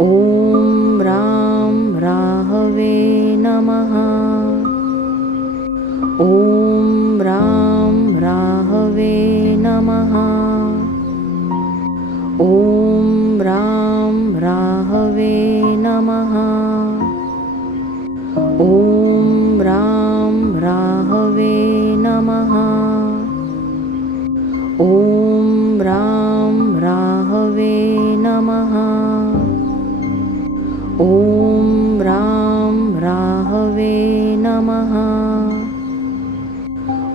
ॐ रां राहवे नमः। ॐ रां राहवे नमः। ॐ रां राहवे नमः। ॐ रां राहवे नमः। ॐ राम ॐ रां राहवे नमः।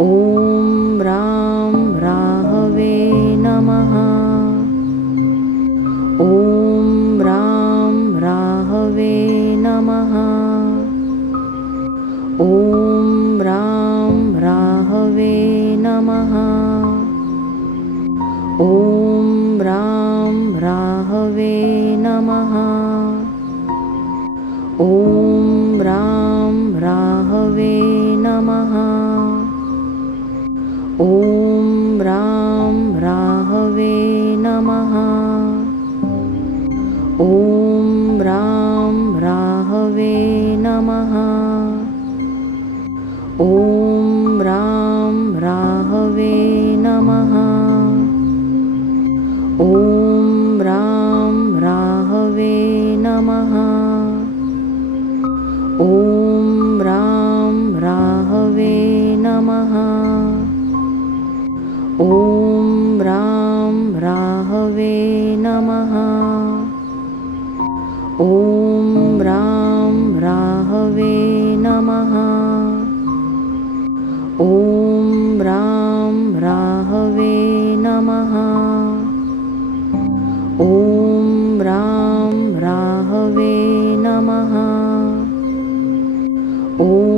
ॐ रां राहवे नमः। ॐ रां राहवे नमः। ॐ रां राहवे नमः। ॐ रां राहवे नमः। ॐ रां राहवे नमः। राहवे नमः। ॐ रां राहवे नमः। ॐ रां राहवे नमः। ॐ रां राहवे नमः। ॐ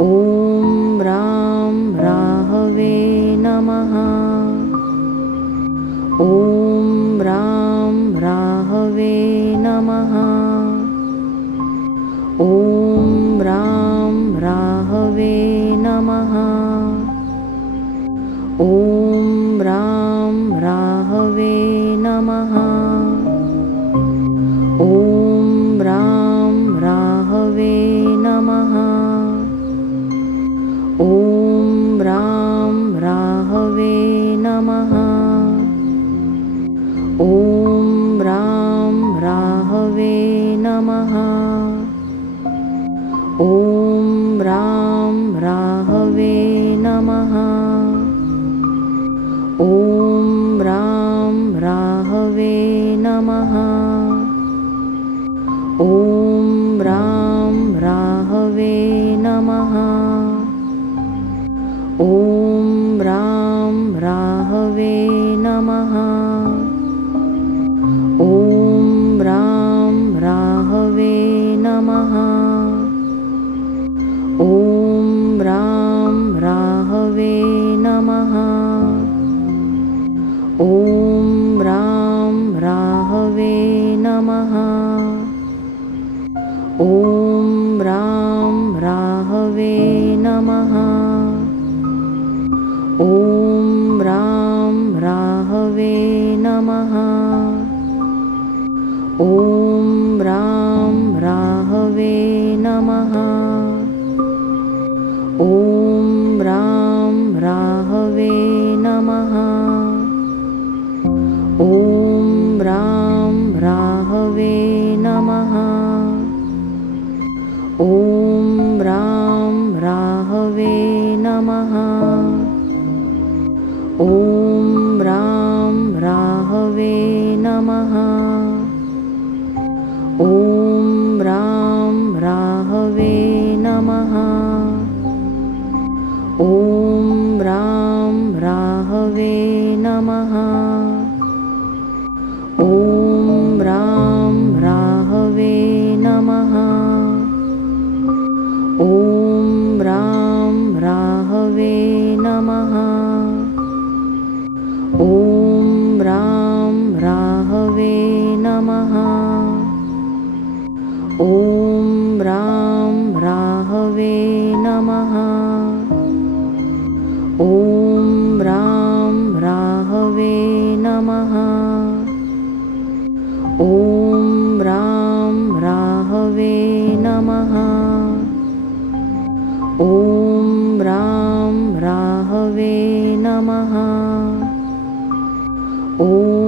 ॐ रां राहवे नमः। ॐ रां राहवे नमः। ॐ रां राहवे नमः। राम राहवे नमः। ॐ राम राहवे नमः। ॐ राहवे नमः। ॐ रां राहवे नमः। ॐ रां राहवे नमः। ॐ रां राहवे नमः। ॐ रां राहवे नमः। ॐ ॐ रां राहवे नमः। ॐ रां राहवे नमः। ॐ रां राहवे नमः। ॐ रां राहवे नमः। ॐ